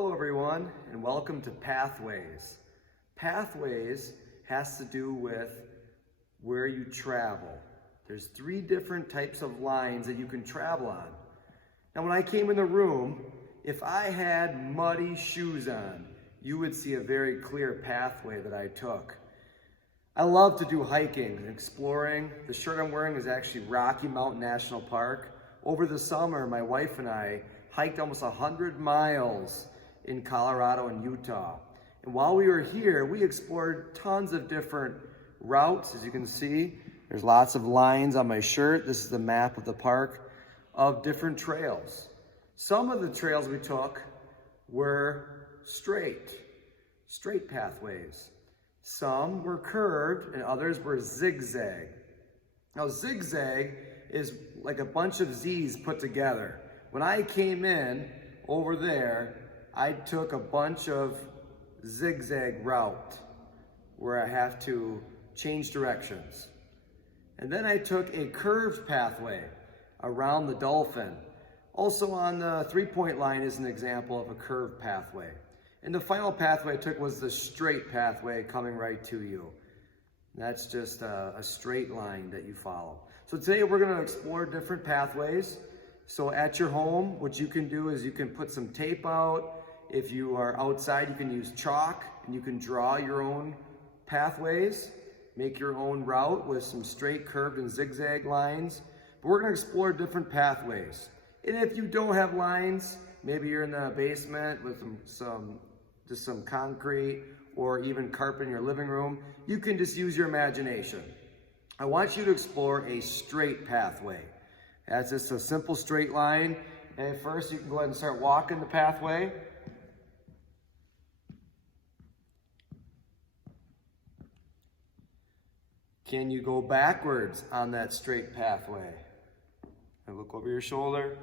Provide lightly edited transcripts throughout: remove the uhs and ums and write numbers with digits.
Hello everyone, and welcome to Pathways. Pathways has to do with where you travel. There's 3 different types of lines that you can travel on. Now when I came in the room, if I had muddy shoes on, you would see a very clear pathway that I took. I love to do hiking and exploring. The shirt I'm wearing is actually Rocky Mountain National Park. Over the summer, my wife and I hiked almost 100 miles in Colorado and Utah. And while we were here, we explored tons of different routes. As you can see, there's lots of lines on my shirt. This is the map of the park of different trails. Some of the trails we took were straight pathways. Some were curved and others were zigzag. Now zigzag is like a bunch of Z's put together. When I came in over there, I took a bunch of zigzag route where I have to change directions. And then I took a curved pathway around the Dolphin. Also on the 3-point line is an example of a curved pathway. And the final pathway I took was the straight pathway coming right to you. That's just a straight line that you follow. So today we're going to explore different pathways. So at your home, what you can do is you can put some tape out. If you are outside, you can use chalk and you can draw your own pathways, make your own route with some straight, curved, and zigzag lines. But we're going to explore different pathways. And if you don't have lines, maybe you're in the basement with some concrete or even carpet in your living room, you can just use your imagination. I want you to explore a straight pathway. That's just a simple straight line. And first you can go ahead and start walking the pathway. Can you go backwards on that straight pathway? And look over your shoulder.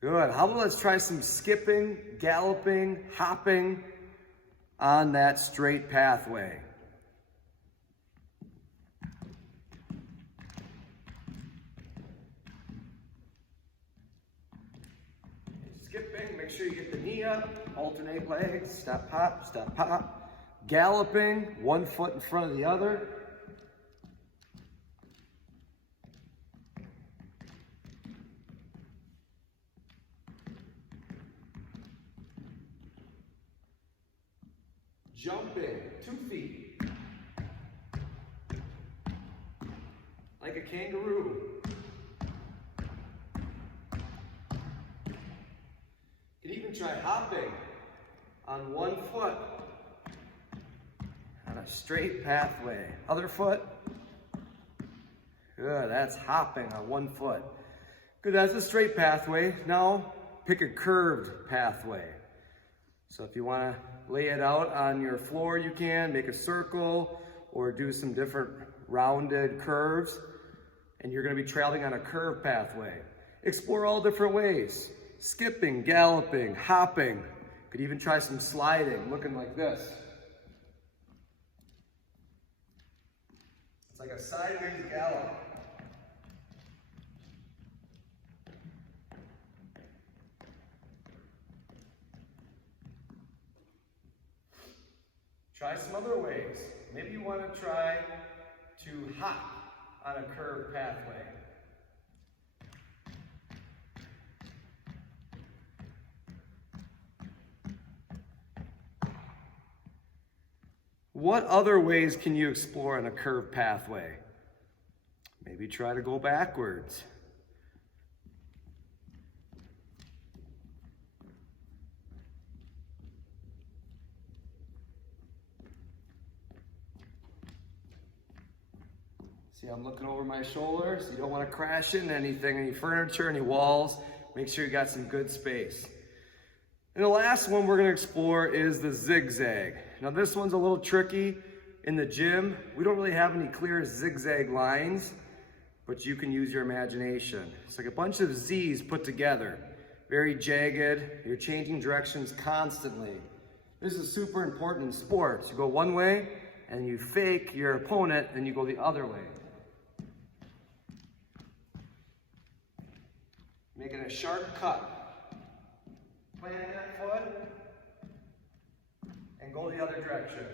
Good. How about let's try some skipping, galloping, hopping on that straight pathway. Skipping, make sure you get the knee up, alternate legs, step, hop, step, hop. Galloping, one foot in front of the other. Jumping, 2 feet. Like a kangaroo. You can even try hopping on 1 foot on a straight pathway. Other foot. Good, that's hopping on 1 foot. Good, that's a straight pathway. Now pick a curved pathway. So if you want to lay it out on your floor, you can make a circle or do some different rounded curves. And you're going to be traveling on a curved pathway. Explore all different ways. Skipping, galloping, hopping. Could even try some sliding, looking like this. It's like a sideways gallop. Try some other ways. Maybe you want to try to hop on a curved pathway. What other ways can you explore on a curved pathway? Maybe try to go backwards. See, I'm looking over my shoulder, so you don't want to crash into anything, any furniture, any walls. Make sure you got some good space. And the last one we're going to explore is the zigzag. Now this one's a little tricky. In the gym, we don't really have any clear zigzag lines, but you can use your imagination. It's like a bunch of Z's put together. Very jagged. You're changing directions constantly. This is super important in sports. You go one way, and you fake your opponent, and you go the other way. making a sharp cut. Plant that foot and go the other direction.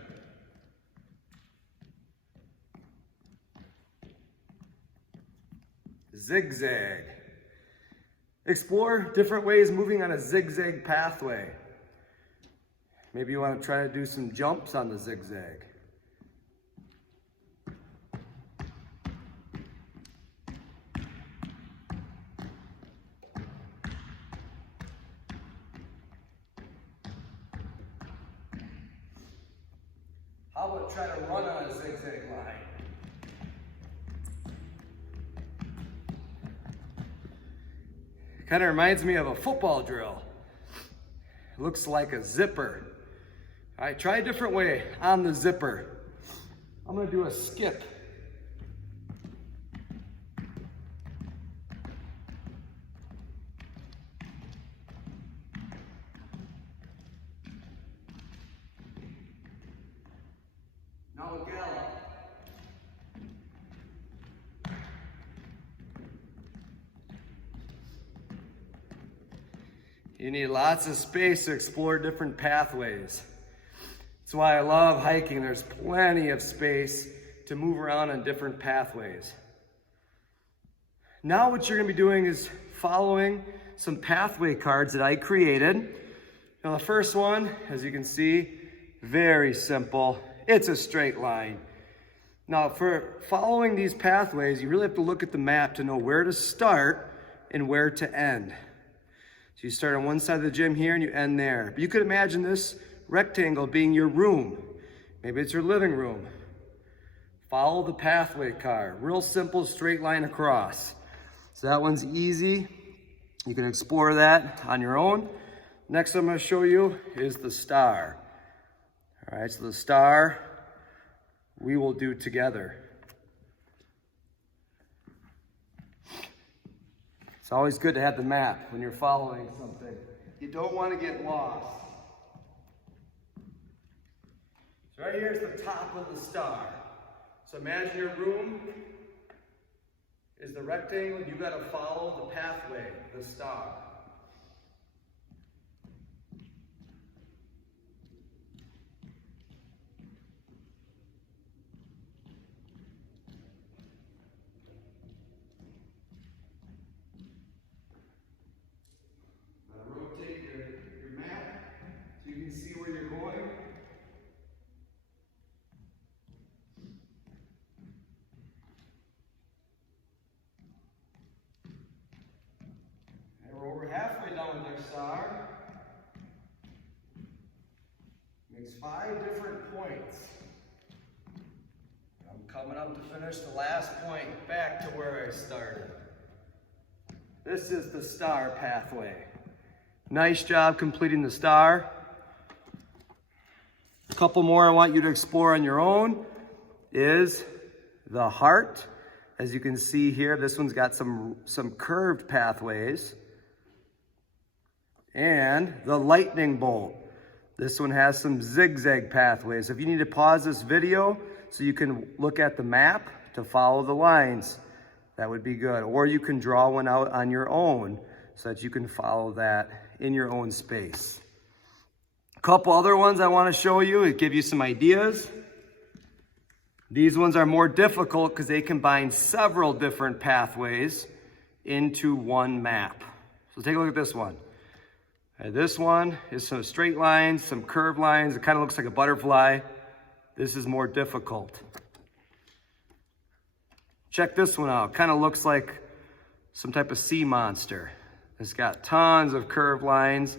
Zigzag. Explore different ways moving on a zigzag pathway. Maybe you want to try to do some jumps on the zigzag. How about try to run on a zigzag line? Kind of reminds me of a football drill. It looks like a zipper. All right, try a different way on the zipper. I'm gonna do a skip. Now a gallop. You need lots of space to explore different pathways. That's why I love hiking. There's plenty of space to move around on different pathways. Now what you're gonna be doing is following some pathway cards that I created. Now the first one, as you can see, very simple. It's a straight line. Now for following these pathways, you really have to look at the map to know where to start and where to end. So you start on one side of the gym here and you end there. But you could imagine this rectangle being your room. Maybe it's your living room. Follow the pathway card. Real simple straight line across. So that one's easy. You can explore that on your own. Next I'm going to show you is the star. All right, so the star we will do together. It's always good to have the map when you're following something. You don't want to get lost. So right here is the top of the star. So imagine your room is the rectangle. You've got to follow the pathway, the star. Rotate your map so you can see where you're going. And we're over halfway down with our star. Makes 5 different points. I'm coming up to finish the last point, back to where I started. This is the star pathway. Nice job completing the star. A couple more I want you to explore on your own is the heart. As you can see here, this one's got some curved pathways. And the lightning bolt. This one has some zigzag pathways. If you need to pause this video so you can look at the map to follow the lines, that would be good. Or you can draw one out on your own so that you can follow that in your own space. A couple other ones I want to show you, give you some ideas. These ones are more difficult because they combine several different pathways into one map. So take a look at this one. This one is some straight lines, some curved lines. It kind of looks like a butterfly. This is more difficult. Check this one out. Kind of looks like some type of sea monster. It's got tons of curved lines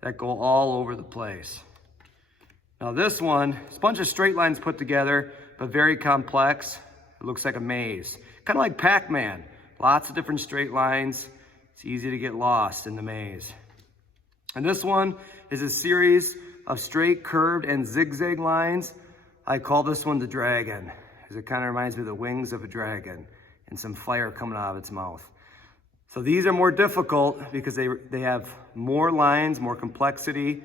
that go all over the place. Now this one, it's a bunch of straight lines put together, but very complex. It looks like a maze. Kind of like Pac-Man. Lots of different straight lines. It's easy to get lost in the maze. And this one is a series of straight, curved, and zigzag lines. I call this one the dragon, because it kind of reminds me of the wings of a dragon and some fire coming out of its mouth. So these are more difficult because they have more lines, more complexity,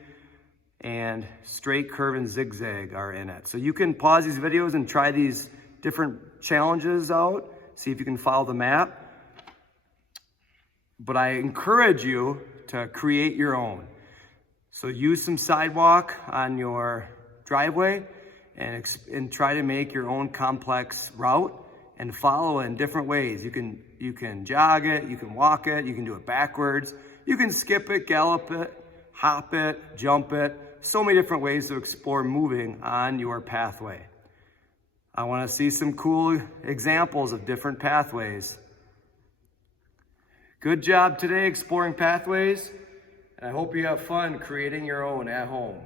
and straight, curve, and zigzag are in it. So you can pause these videos and try these different challenges out. See if you can follow the map. but I encourage you to create your own. So use some sidewalk on your driveway and try to make your own complex route and follow it in different ways. You can jog it, you can walk it, you can do it backwards, you can skip it, gallop it, hop it, jump it. So many different ways to explore moving on your pathway. I want to see some cool examples of different pathways. Good job today exploring pathways, and I hope you have fun creating your own at home.